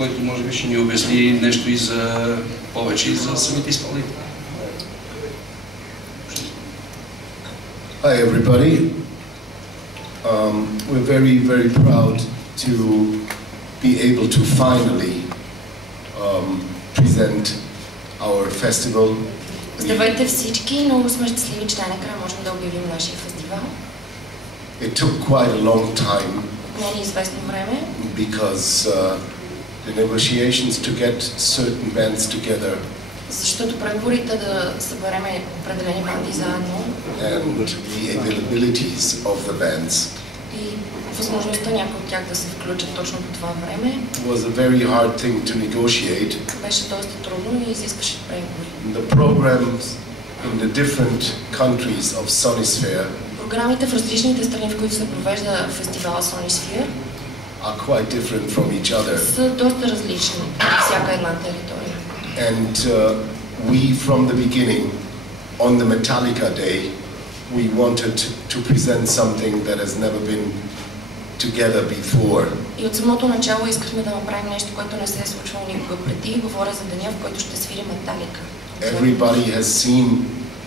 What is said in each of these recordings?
който може би ще ни обясни нещо и за повече и за самите изпълнители. Hi everybody. We're very, very proud to be able to finally present our festival. Здравейте всички, много сме щастливи, че най-накрая можем да обявим нашия фестивал. It took quite a long time. Не е известно време. Because the negotiations to get certain bands together. Защото преговорите да съберем определени банди заедно. And the availabilities of the bands. И възможността някои от тях да се включат точно по това време. Was a very hard thing to negotiate. Беше доста трудно и изискваше преговори. The programs in the different countries of Sonisphere. Програмите в различните страни, в които се провежда фестивал Sonisphere, are quite different from each other. Са доста различни от всяка една територия. And we, from the beginning, on the Metallica Day, we wanted to present something that has never been together before. И от самото начало искахме да направим нещо, което не се е случвало никога преди. Говоря за деня, в който ще свири Metallica. Everybody has seen,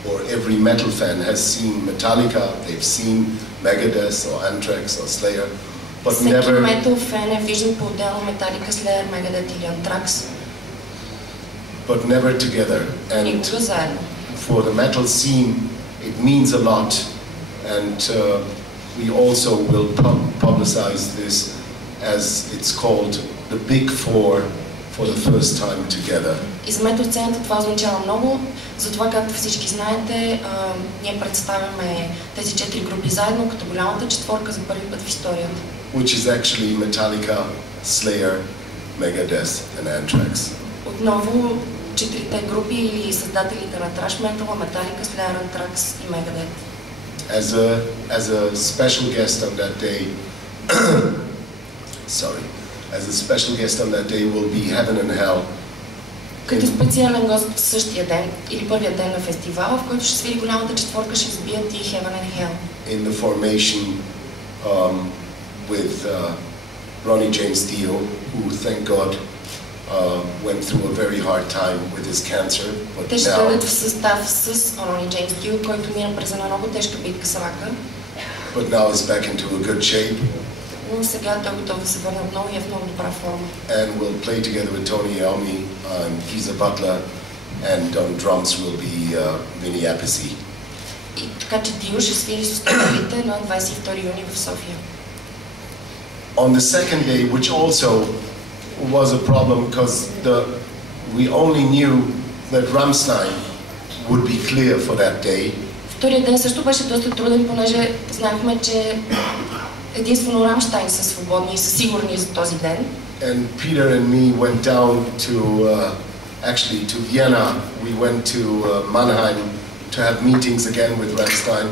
or every metal fan has seen Metallica. They've seen Megadeth or Anthrax or Slayer, but всеки never. метал фен е виждан по-отделно Metallica, Slayer, Megadeth или Anthrax. But never together. And for the metal scene, it means a lot. And we also will publicize this as it's called the Big Four for the first time together. И за метал сцената това означава много. Затова, както всички знаете, ние представяме тези 4 групи заедно като голямата четворка за първи път в историята. Which is actually Metallica, Slayer, Megadeth and Anthrax. Отново четирите групи или създателите на траш метала, Metallica, Slayer, Anthrax и Megadeth. As a special guest on that day, as a special guest on that day will be Heaven and Hell. Като специален гост същия ден или първия ден на фестивала, в който ще свири голямата четворка, ще избият и Heaven and Hell. In the formation with Ronnie James Dio, who thank God went through a very hard time with his cancer, but те ще дойдат в състав с Ronnie James Dio, който мина през една много тежка битка с рака. But now is back into a good shape. Но сега той готов да се върне отново и е в много добра форма. And we'll play together with Tony Iommi and Giza Butler, and on drums will be Vinny Appice. И така че Дио ще свири с останалите на 22 юни в София. On the second day, which also was a problem because we only knew that Rammstein would be clear for that day. Втория ден също беше доста труден, понеже знаехме, че единствено Rammstein са свободни и са сигурни за този ден. And Peter and me went down to actually to Vienna. We went to Mannheim to have meetings again with Rammstein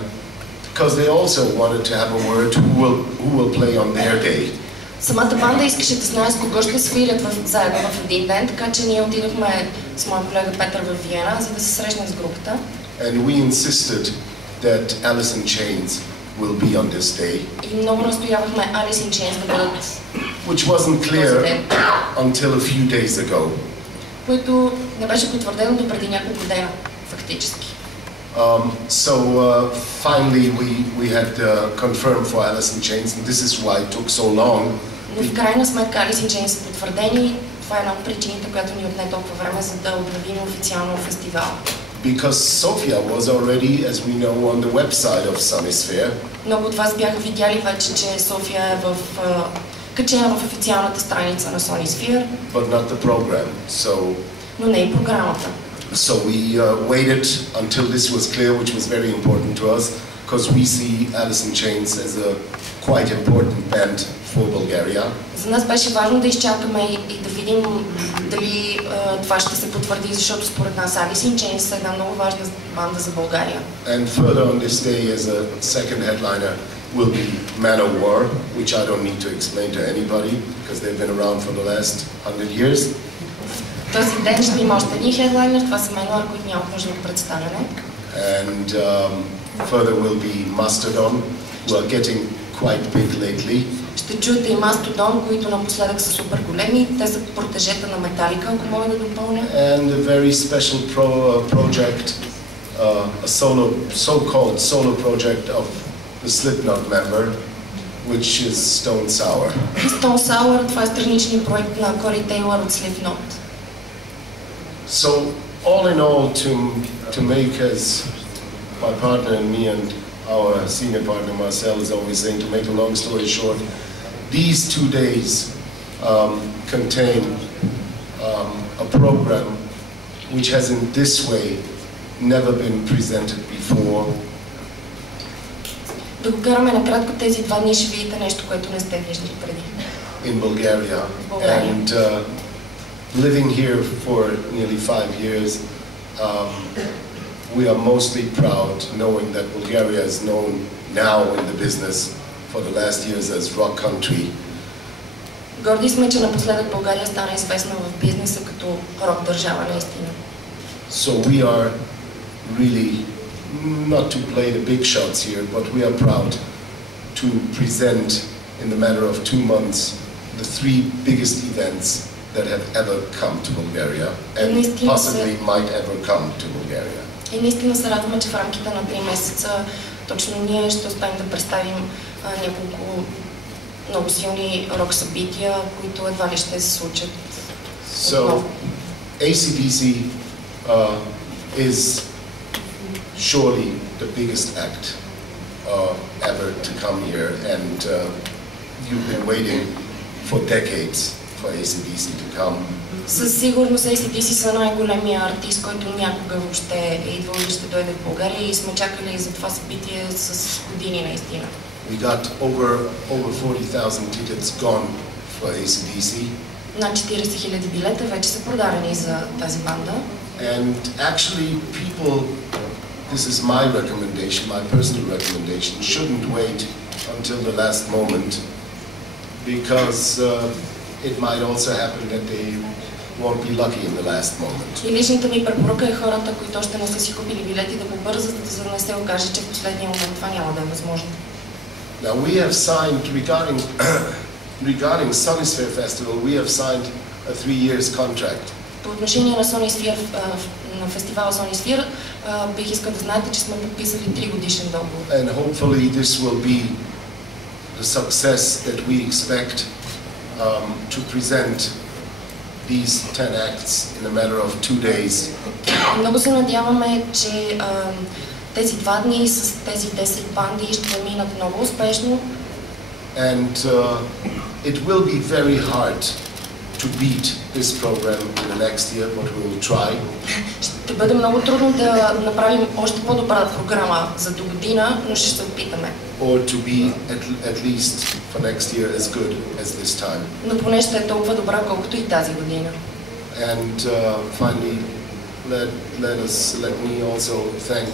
because they also wanted to have a word who will play on their day. Самата банда искаше да знае с кого ще свирят заедно в един ден, така че ние отидохме с моя колега Петър в Виена, за да се срещнем с групата. And we insisted that Alice in Chains will be on this day. И много настоявахме Alice in Chains да бъдат. Which wasn't clear until a few days ago. Което не беше потвърдено до преди няколко дена, фактически. So finally we had confirmed for Alice in Chains, and this is why it took so long. Но в крайна сметка Alice in Chains са потвърдени. Това е една от причините, която ни отне толкова време, за да обявим официално фестивал. Because Sofia was already, as we know, on the website of Sonisphere. Много от вас бяха видяли вече, че София е качена в официалната страница на Sonisphere. But not the program. Но не и програмата. So we waited until this was clear, which was very important to us, because we see Alice in Chains as a quite important band for Bulgaria. За нас беше важно да изчакаме и да видим дали това ще се потвърди, защото според нас Alice in Chains е една много важна банда за България. And further on this day, as a second headliner, will be Manowar, which I don't need to explain to anybody, because they've been around for the last 100 years. Този ден ще има още един хедлайнер, това са Manowar, които нямат нужда от представяне. And further will be Mastodon, who are getting quite big lately. Ще чуете и Мастодон, които напоследък са супер големи. Те са протежета на Металика, ако мога да допълня. And a very special project, a so-called solo project of the Slipknot member, which is Stone Sour. Stone Sour, това е страничният проект на Кори Тейлър от Slipknot. So, all in all, to make, as my partner and me and our senior partner Marcel is always saying, to make a long story short, these 2 days contain a program which has in this way never been presented before. Да го караме накратко, тези 2 дни ще видите нещо, което не сте виждали преди. In Bulgaria. And living here for nearly 5 years, we are mostly proud knowing that Bulgaria is known now in the business for the last years as rock country. Горди сме, че напоследък България стана известна в бизнеса като рок държава наистина. So we are really, not to play the big shots here, but we are proud to present in the matter of 2 months the 3 biggest events that have ever come to Bulgaria and possibly might ever come to Bulgaria. И наистина се радваме, че в рамките на 3 месеца точно ние ще успеем да представим няколко много силни рок събития, които едва ли ще се случат. So, AC/DC is surely the biggest act ever to come here, and you've been waiting for decades for AC/DC to come. Със сигурност AC/DC са най-големия артист, който някога въобще е идвал да ще дойде в България и сме чакали за това събитие с години наистина. We got over 40,000 tickets gone for AC/DC. Над 40,000 билета вече са продадени за тази банда. And actually people, this is my recommendation, my personal recommendation, shouldn't wait until the last moment, because it might also happen that they won't be lucky in the last moment. И личната ми препоръка е хората, които още не са си купили билети, да побързат, за да не се окаже, че в последния момент това няма да е възможно. Now we have signed, regarding Sonisphere Festival, we have signed a 3 years contract. По отношение на Sonisphere, на фестивала Sonisphere, бих искал да знаете, че сме подписали 3 годишен договор. And hopefully this will be the success that we expect to present these 10 acts in a matter of 2 days. Много се надяваме, че тези 2 дни с тези 10 банди ще минат много успешно. And it will be very hard to beat this program in the next year, but we will try. Ще бъде много трудно да направим още по-добра програма за до година, но ще се опитаме. Or to be at least for next year as good as this time. Но поне ще е толкова добра, колкото и тази година. And finally, let me also thank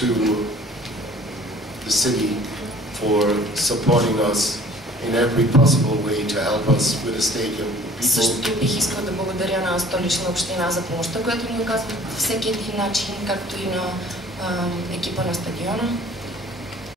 to the city for supporting us in every possible way to help us with a stadium. Също бих искал да благодаря на Столична община за помощта, която ни оказва всеки един начин, както и на екипа на стадиона.